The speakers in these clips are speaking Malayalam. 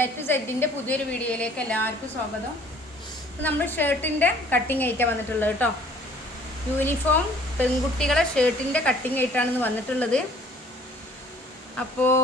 എ ടു സെഡിൻ്റെ പുതിയൊരു വീഡിയോയിലേക്ക് എല്ലാവർക്കും സ്വാഗതം. നമ്മൾ ഷർട്ടിൻ്റെ കട്ടിങ് ആയിട്ടാണ് വന്നിട്ടുള്ളത് കേട്ടോ. യൂണിഫോം പെൺകുട്ടികളെ ഷർട്ടിൻ്റെ കട്ടിങ് ആയിട്ടാണ് വന്നിട്ടുള്ളത്. അപ്പോൾ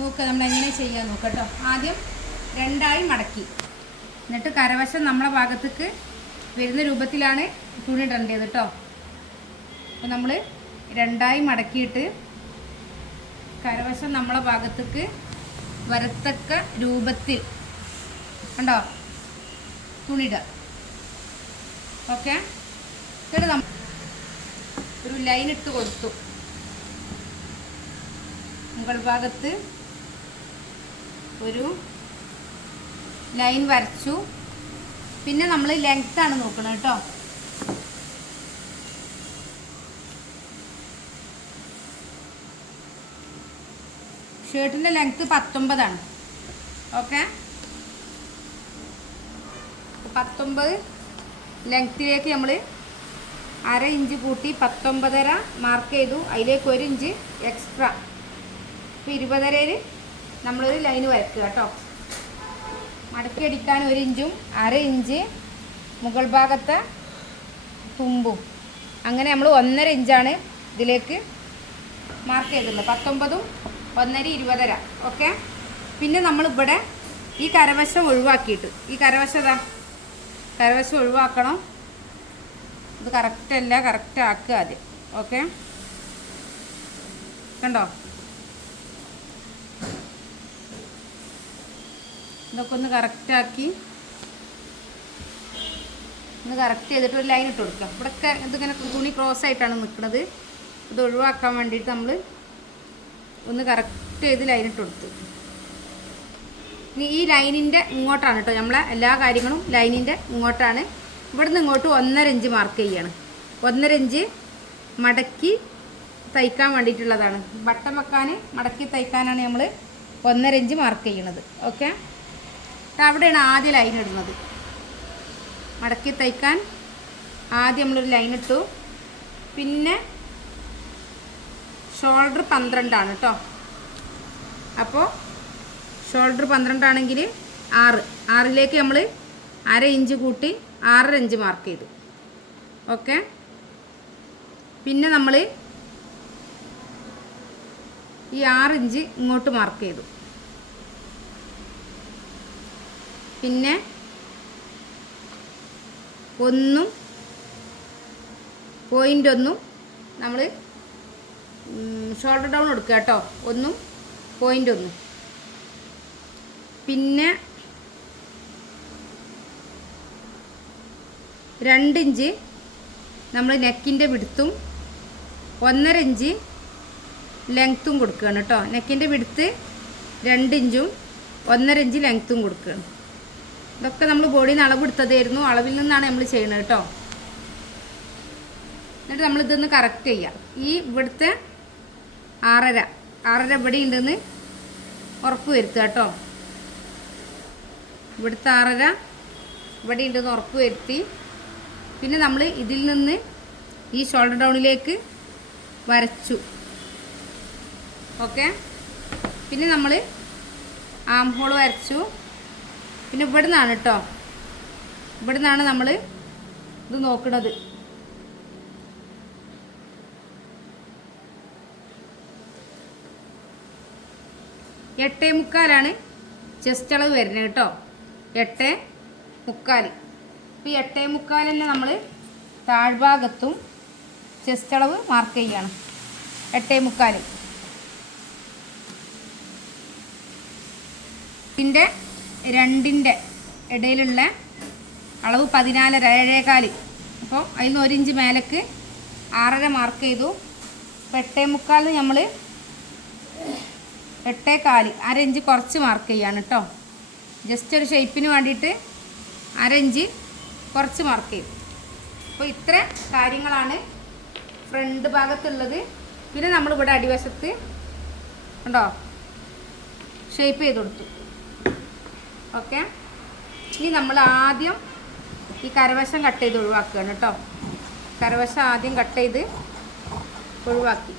നോക്കുക, നമ്മൾ എങ്ങനെ ചെയ്യാൻ നോക്കാം കേട്ടോ. ആദ്യം രണ്ടായി മടക്കി, എന്നിട്ട് കരവശം നമ്മളെ ഭാഗത്തേക്ക് വരുന്ന രൂപത്തിലാണ് തുണി ഇടേണ്ടത് കേട്ടോ. അപ്പോൾ നമ്മൾ രണ്ടായി മടക്കിയിട്ട് കരവശം നമ്മളെ ഭാഗത്തേക്ക് വരത്തക്ക രൂപത്തിൽ കണ്ടോ തുണിയിടുക. ഓക്കെ, എന്നിട്ട് നമ്മൾ ഒരു ലൈൻ ഇട്ട് കൊടുത്തു. മുകൾ ഭാഗത്ത് ഒരു ലൈൻ വരച്ചു. പിന്നെ നമ്മൾ ലെങ്ത്താണ് നോക്കണം കേട്ടോ. ഷർട്ടിൻ്റെ ലെങ്ത്ത് 19 ഓക്കെ. 19 ലെങ്ത്തിലേക്ക് നമ്മൾ 1/2 ഇഞ്ച് കൂട്ടി 19.5 മാർക്ക് ചെയ്തു. അതിലേക്ക് 1 ഇഞ്ച് എക്സ്ട്രാ. ഇപ്പോൾ 20.5 നമ്മളൊരു ലൈൻ വരയ്ക്കുക കേട്ടോ. മടക്കി അടിക്കാൻ 1 ഇഞ്ചും 1/2 ഇഞ്ച് മുകൾ ഭാഗത്തെ തുമ്പും, അങ്ങനെ നമ്മൾ 1.5 ഇഞ്ചാണ് ഇതിലേക്ക് മാർക്ക് ചെയ്തിട്ടുള്ളത്. 19ഉം 1.5 20.5 ഓക്കെ. പിന്നെ നമ്മളിവിടെ ഈ കരവശം ഒഴിവാക്കിയിട്ട്, ഈ കരവശം ഒഴിവാക്കണം. ഇത് കറക്റ്റല്ല, കറക്റ്റ് ആക്കുക ആദ്യം. ഓക്കെ, കണ്ടോ? ഇതൊക്കെ ഒന്ന് കറക്റ്റാക്കി ഒന്ന് കറക്റ്റ് ചെയ്തിട്ട് ഒരു ലൈൻ ഇട്ട് കൊടുക്കുക. ഇവിടെയൊക്കെ ഇതിങ്ങനെ തുണി ക്രോസ് ആയിട്ടാണ് നിൽക്കുന്നത്. ഇത് ഒഴിവാക്കാൻ വേണ്ടിയിട്ട് നമ്മൾ ഒന്ന് കറക്റ്റ് ചെയ്ത് ലൈൻ ഇട്ട് കൊടുത്തു. ഇനി ഈ ലൈനിൻ്റെ ഇങ്ങോട്ടാണ് കേട്ടോ, നമ്മളെ എല്ലാ കാര്യങ്ങളും ലൈനിൻ്റെ ഇങ്ങോട്ടാണ്. ഇവിടുന്ന് ഇങ്ങോട്ട് 1.5 ഇഞ്ച് മാർക്ക് ചെയ്യാണ്. 1.5 ഇഞ്ച് മടക്കി തയ്ക്കാൻ വേണ്ടിയിട്ടുള്ളതാണ്. ബട്ടൺ വെക്കാൻ മടക്കി തയ്ക്കാനാണ് നമ്മൾ 1.5 ഇഞ്ച് മാർക്ക് ചെയ്യണത്. ഓക്കെ, അവിടെയാണ് ആദ്യം ലൈൻ ഇടുന്നത്. മടക്കി തയ്ക്കാൻ ആദ്യം നമ്മളൊരു ലൈൻ ഇട്ടു. പിന്നെ ഷോൾഡർ 12 കേട്ടോ. അപ്പോൾ ഷോൾഡർ 12 ആണെങ്കിൽ 6ലേക്ക് നമ്മൾ 1/2 ഇഞ്ച് കൂട്ടി 6.5 ഇഞ്ച് മാർക്ക് ചെയ്തു. ഓക്കെ, പിന്നെ നമ്മൾ ഈ 6 ഇഞ്ച് ഇങ്ങോട്ട് മാർക്ക് ചെയ്തു. പിന്നെ 1.1 നമ്മൾ ഷോൾഡർ ഡൗൺ കൊടുക്കുക കേട്ടോ. 1.1. പിന്നെ 2 ഇഞ്ച് നമ്മൾ നെക്കിൻ്റെ വിടുത്തും 1.5 ഇഞ്ച് ലെങ്ത്തും കൊടുക്കുകയാണ് കേട്ടോ. നെക്കിൻ്റെ വിടുത്ത് 2 ഇഞ്ചും 1.5 ഇഞ്ച് ലെങ്ത്തും കൊടുക്കുകയാണ്. ഇതൊക്കെ നമ്മൾ ബോഡിയിൽ നിന്ന് അളവെടുത്തതായിരുന്നു. അളവിൽ നിന്നാണ് നമ്മൾ ചെയ്യുന്നത് കേട്ടോ. എന്നിട്ട് നമ്മളിതൊന്ന് കറക്റ്റ് ചെയ്യാം. ഈ ഇവിടുത്തെ 6.5 ഇവിടെ ഉണ്ടെന്ന് ഉറപ്പ് വരുത്തുക കേട്ടോ. ഇവിടുത്തെ 6.5 ഇവിടെ ഉണ്ടെന്ന് ഉറപ്പ് വരുത്തി. പിന്നെ നമ്മൾ ഇതിൽ നിന്ന് ഈ ഷോൾഡർ ഡൗണിലേക്ക് വരച്ചു. ഓക്കെ, പിന്നെ നമ്മൾ ആം ഹോൾ വരച്ചു. പിന്നെ ഇവിടെ നിന്നാണ് കേട്ടോ, ഇവിടെ നിന്നാണ് നമ്മൾ ഇത് നോക്കുന്നത്. എട്ടേ മുക്കാലാണ് ചെസ്റ്റ് അളവ് വരുന്നത് കേട്ടോ. 8.75. ഇപ്പോൾ ഈ 8.75 തന്നെ നമ്മൾ താഴ്ഭാഗത്തും ചെസ്റ്റ് അളവ് മാർക്ക് ചെയ്യണം. 8.75. ഇതിൻ്റെ രണ്ടിൻ്റെ ഇടയിലുള്ള അളവ് 14, 7.25. അപ്പോൾ അതിൽ നിന്ന് 1 ഇഞ്ച് മേലേക്ക് 6.5 മാർക്ക് ചെയ്തു. അപ്പോൾ 8.75 നമ്മൾ 8.25, 1/2 ഇഞ്ച് കുറച്ച് മാർക്ക് ചെയ്യാണ് കേട്ടോ. ജസ്റ്റ് ഒരു ഷേപ്പിന് വേണ്ടിയിട്ട് 1/2 ഇഞ്ച് കുറച്ച് മാർക്ക് ചെയ്തു. അപ്പോൾ ഇത്ര കാര്യങ്ങളാണ് ഫ്രണ്ട് ഭാഗത്തുള്ളത്. പിന്നെ നമ്മളിവിടെ അടിവശത്ത് കണ്ടോ ഷേപ്പ് ചെയ്ത് കൊടുത്തു. ഓക്കെ, ഇനി നമ്മൾ ആദ്യം ഈ കരവശം കട്ട് ചെയ്ത് ഒഴിവാക്കുകയാണ് കേട്ടോ. കരവശം ആദ്യം കട്ട് ചെയ്ത് ഒഴിവാക്കി.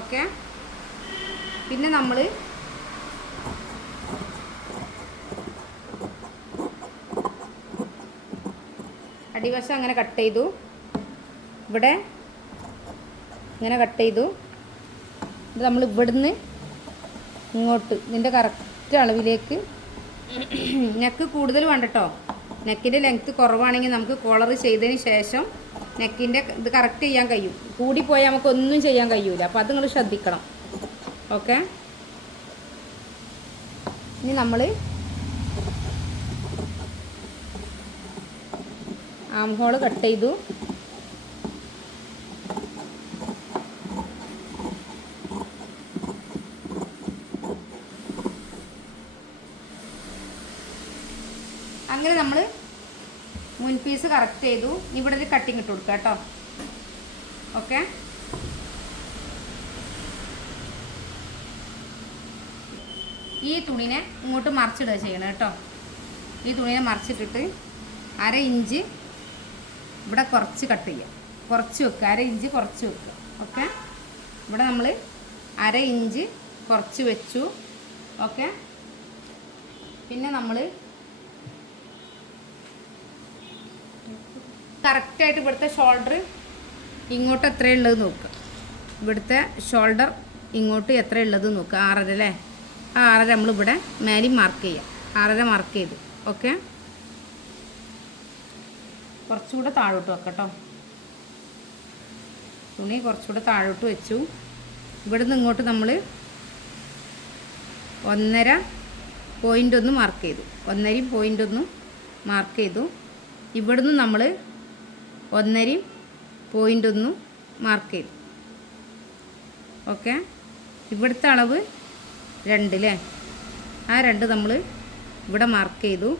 ഓക്കെ. പിന്നെ നമ്മൾ അടിവശം അങ്ങനെ കട്ട് ചെയ്തു, ഇവിടെ ഇങ്ങനെ കട്ട് ചെയ്തു. ഇത് നമ്മൾ ഇവിടുന്ന് ഇങ്ങോട്ട് ഇതിൻ്റെ കറക്റ്റ് അളവിലേക്ക്, നെക്ക് കൂടുതൽ വേണ്ട കേട്ടോ. നെക്കിൻ്റെ ലെങ്ത്ത് കുറവാണെങ്കിൽ നമുക്ക് കോളർ ചെയ്തതിന് ശേഷം നെക്കിൻ്റെ ഇത് കറക്റ്റ് ചെയ്യാൻ കഴിയും. കൂടിപ്പോയാൽ നമുക്കൊന്നും ചെയ്യാൻ കഴിയൂല. അപ്പോൾ അത് നിങ്ങൾ ശ്രദ്ധിക്കണം. ഓക്കെ. ഇനി നമ്മൾ ആം ഹോൾ കട്ട് ചെയ്തു. അങ്ങനെ നമ്മൾ മുൻ പീസ് കറക്റ്റ് ചെയ്തു. ഇവിടെ ഒരു കട്ടിങ് ഇട്ട് കൊടുക്കുക കേട്ടോ. ഓക്കെ. ഈ തുണിനെ ഇങ്ങോട്ട് മറിച്ചിടുക ചെയ്യണം കേട്ടോ. ഈ തുണിനെ മറിച്ചിട്ടിട്ട് 1/2 ഇഞ്ച് ഇവിടെ കുറച്ച് കട്ട് ചെയ്യുക, കുറച്ച് വെക്കുക. 1/2 ഇഞ്ച് കുറച്ച് വെക്കുക. ഓക്കെ. ഇവിടെ നമ്മൾ 1/2 ഇഞ്ച് കുറച്ച് വെച്ചു. ഓക്കെ. പിന്നെ നമ്മൾ കറക്റ്റായിട്ട് ഇവിടുത്തെ ഷോൾഡർ ഇങ്ങോട്ട് എത്രയുള്ളത് നോക്കുക. ഇവിടുത്തെ ഷോൾഡർ ഇങ്ങോട്ട് എത്രയുള്ളത് നോക്കുക. 6.5 അല്ലേ? ആ 6.5 നമ്മളിവിടെ മേലിൽ മാർക്ക് ചെയ്യാം. 6.5 മാർക്ക് ചെയ്തു. ഓക്കെ. കുറച്ചുകൂടെ താഴോട്ട് വെക്കാം കേട്ടോ. തുണി കുറച്ചുകൂടെ താഴോട്ട് വെച്ചു. ഇവിടുന്ന് ഇങ്ങോട്ട് നമ്മൾ 1.5 പോയിൻ്റ് 1 മാർക്ക് ചെയ്തു. 1.5 പോയിൻ്റ് 1 മാർക്ക് ചെയ്തു. ഇവിടുന്ന് നമ്മൾ 1.5 പോയിൻ്റ് 1 മാർക്ക് ചെയ്തു. ഓക്കെ. ഇവിടുത്തെ അളവ് 2 അല്ലേ? ആ 2 നമ്മൾ ഇവിടെ മാർക്ക് ചെയ്തു.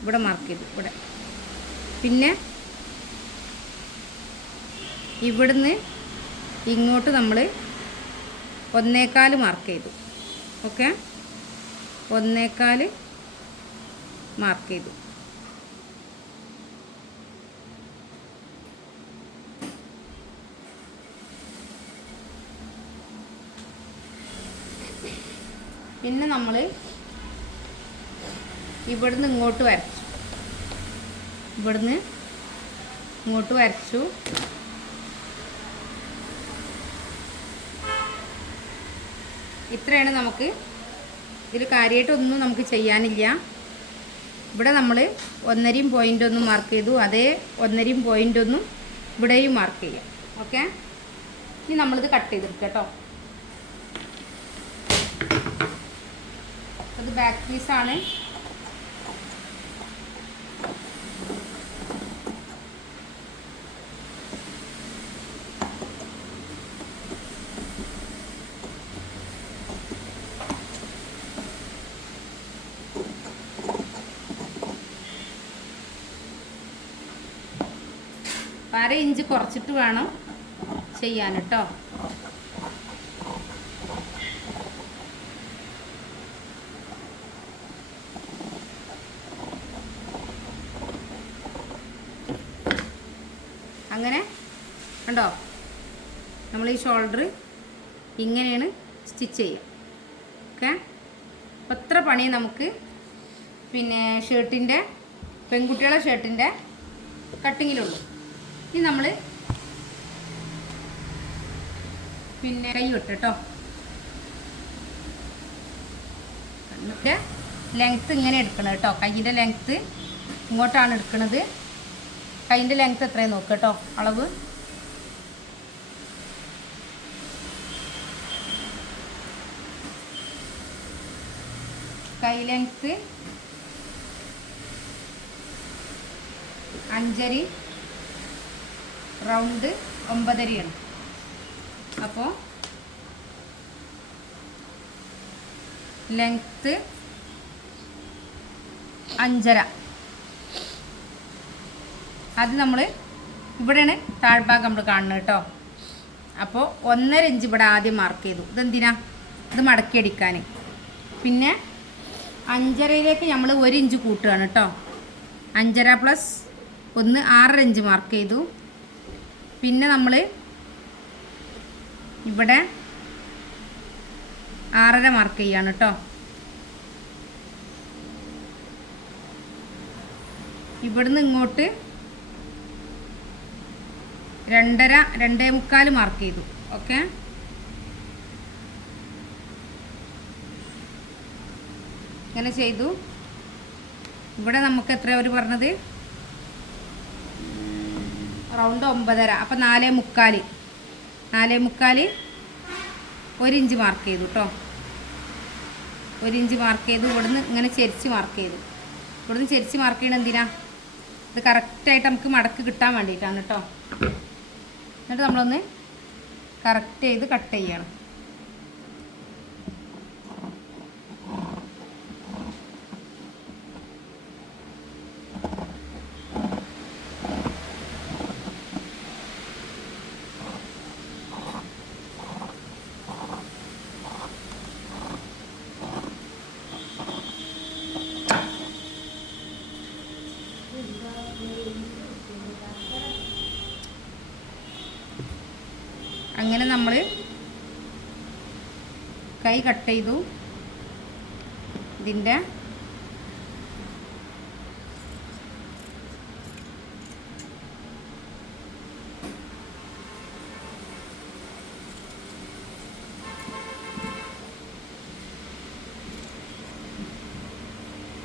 ഇവിടെ മാർക്ക് ചെയ്തു. ഇവിടെ പിന്നെ ഇവിടുന്ന് ഇങ്ങോട്ട് നമ്മൾ 1.25 മാർക്ക് ചെയ്തു. ഓക്കെ. 1.25 മാർക്ക് ചെയ്തു. പിന്നെ നമ്മൾ ഇവിടുന്ന് ഇങ്ങോട്ട് വരച്ചു. ഇവിടുന്ന് ഇങ്ങോട്ട് വരച്ചു. ഇത്രയാണ് നമുക്ക്. ഇതിൽ കാര്യമായിട്ടൊന്നും നമുക്ക് ചെയ്യാനില്ല. ഇവിടെ നമ്മൾ 1.5 പോയിൻ്റ് 1 മാർക്ക് ചെയ്തു. അതേ 1.5 പോയിൻ്റ് 1 ഇവിടെയും മാർക്ക് ചെയ്യാം. ഓക്കെ. ഇനി നമ്മളിത് കട്ട് ചെയ്തെടുക്കാം കേട്ടോ. അത് ബാക്ക് പീസാണ്. അര ഇഞ്ച് കുറച്ചിട്ട് വേണം ചെയ്യാൻ കേട്ടോ. അങ്ങനെ കണ്ടോ, നമ്മൾ ഈ ഷോൾഡർ ഇങ്ങനെയാണ് സ്റ്റിച്ച് ചെയ്യുക. ഓക്കെ. അപ്പോൾ ഇത്ര പണി നമുക്ക് പിന്നെ ഷർട്ടിൻ്റെ, പെൺകുട്ടികളുടെ ഷർട്ടിൻ്റെ കട്ടിങ്ങിലുള്ളൂ. ഇനി നമ്മൾ പിന്നെ കൈ വെട്ട് കേട്ടോ. കണ്ണിൻ്റെ ലെങ്ത്ത് ഇങ്ങനെ എടുക്കണം കേട്ടോ. കൈയിൻ്റെ ലെങ്ത്ത് ഇങ്ങോട്ടാണ് എടുക്കുന്നത്. കൈയിൻ്റെ ലെങ്ത്ത് എത്രയും നോക്കുക കേട്ടോ, അളവ്. കൈ ലെങ്ത്ത് 5.5, റൗണ്ട് 9.5 അപ്പോൾ ലെങ്ത്ത് 5.5. അത് നമ്മൾ ഇവിടെയാണ് താഴ്ഭാഗം നമ്മൾ കാണുന്നത് കേട്ടോ. അപ്പോൾ 1.5 ഇഞ്ച് ഇവിടെ ആദ്യം മാർക്ക് ചെയ്തു. ഇതെന്തിനാ? ഇത് മടക്കി അടിക്കാൻ. പിന്നെ 5.5യിലേക്ക് നമ്മൾ 1 ഇഞ്ച് കൂട്ടുകയാണ് കേട്ടോ. 5.5 + ഒന്ന് 6.5 ഇഞ്ച് മാർക്ക് ചെയ്തു. പിന്നെ നമ്മൾ ഇവിടെ 6.5 മാർക്ക് ചെയ്യാണ് കേട്ടോ. ഇവിടുന്ന് ഇങ്ങോട്ട് 2.5 2.25 മാർക്ക് ചെയ്തു. ഓക്കെ, ഇങ്ങനെ ചെയ്തു. ഇവിടെ നമുക്ക് എത്ര അവർ പറഞ്ഞത്, റൗണ്ട് 9.5, അപ്പം 4.25 1 ഇഞ്ച് മാർക്ക് ചെയ്തു കേട്ടോ. 1 ഇഞ്ച് മാർക്ക് ചെയ്തു. ഇവിടുന്ന് ഇങ്ങനെ ചെരിച്ച് മാർക്ക് ചെയ്തു. ഇവിടുന്ന് ചെരിച്ച് മാർക്ക് ചെയ്യണം എന്തിനാ, ഇത് കറക്റ്റായിട്ട് നമുക്ക് മടക്ക് കിട്ടാൻ വേണ്ടിയിട്ടാണ് കേട്ടോ. എന്നിട്ട് നമ്മളൊന്ന് കറക്റ്റ് ചെയ്ത് കട്ട് ചെയ്യണം. അങ്ങനെ നമ്മൾ കൈ കട്ട് ചെയ്തു. ഇതിൻ്റെ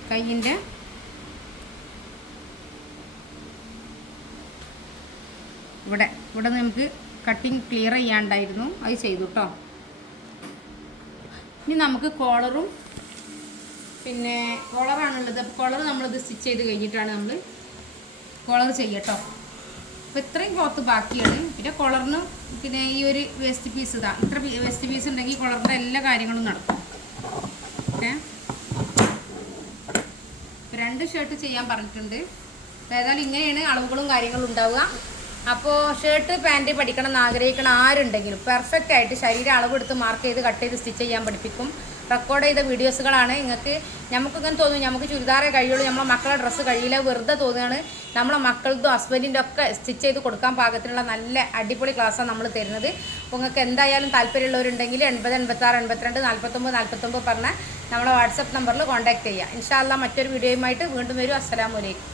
കൈയിൻ്റെ ഇവിടെ നമുക്ക് കട്ടിങ് ക്ലിയർ ചെയ്യാണ്ടായിരുന്നു, അത് ചെയ്തു കേട്ടോ. ഇനി നമുക്ക് കോളറും പിന്നെ കോളറാണുള്ളത്. അപ്പോൾ കോളർ നമ്മളിത് സ്റ്റിച്ച് ചെയ്ത് കഴിഞ്ഞിട്ടാണ് നമ്മൾ കോളർ ചെയ്യട്ടോ. അപ്പോൾ ഇത്രയും ക്ലോത്ത് ബാക്കിയാണ്. പിന്നെ കോളറിന് പിന്നെ ഈ ഒരു വേസ്റ്റ് പീസ് ഇതാ, ഇത്ര വേസ്റ്റ് പീസ് ഉണ്ടെങ്കിൽ കോളറിൻ്റെ എല്ലാ കാര്യങ്ങളും നടക്കും. ഓക്കെ, 2 ഷർട്ട് ചെയ്യാൻ പറഞ്ഞിട്ടുണ്ട്. ഏതായാലും ഇങ്ങനെയാണ് അളവുകളും കാര്യങ്ങളും ഉണ്ടാവുക. അപ്പോൾ ഷർട്ട് പാൻറ്റ് പഠിക്കണം എന്ന് ആഗ്രഹിക്കണം ആരുണ്ടെങ്കിലും പെർഫെക്റ്റ് ആയിട്ട് ശരീരം അളവെടുത്ത് മാർക്ക് ചെയ്ത് കട്ട് ചെയ്ത് സ്റ്റിച്ച് ചെയ്യാൻ പഠിപ്പിക്കും. റെക്കോർഡ് ചെയ്ത വീഡിയോസുകളാണ്. നമുക്കിങ്ങനെ തോന്നും നമുക്ക് ചുരിദാറേ കഴിയുള്ളൂ, നമ്മളെ മക്കളുടെ ഡ്രസ്സ് കഴിയില്ല, വെറുതെ തോന്നുകയാണ്. നമ്മളെ മക്കളതും ഹസ്ബൻഡിൻ്റെ ഒക്കെ സ്റ്റിച്ച് ചെയ്ത് കൊടുക്കാൻ പാകത്തിനുള്ള നല്ല അടിപൊളി ക്ലാസ്സാണ് നമ്മൾ തരുന്നത്. അപ്പോൾ നിങ്ങൾക്ക് എന്തായാലും താല്പര്യമുള്ളവരുണ്ടെങ്കിൽ 80 86 82 49 49 പറഞ്ഞ നമ്മളെ വാട്സപ്പ് നമ്പറിൽ കോൺടാക്ട് ചെയ്യുക. ഇൻഷാ അല്ലാഹ് മറ്റൊരു വീഡിയോയുമായിട്ട് വീണ്ടും വരും. അസ്സലാമു അലൈക്കും.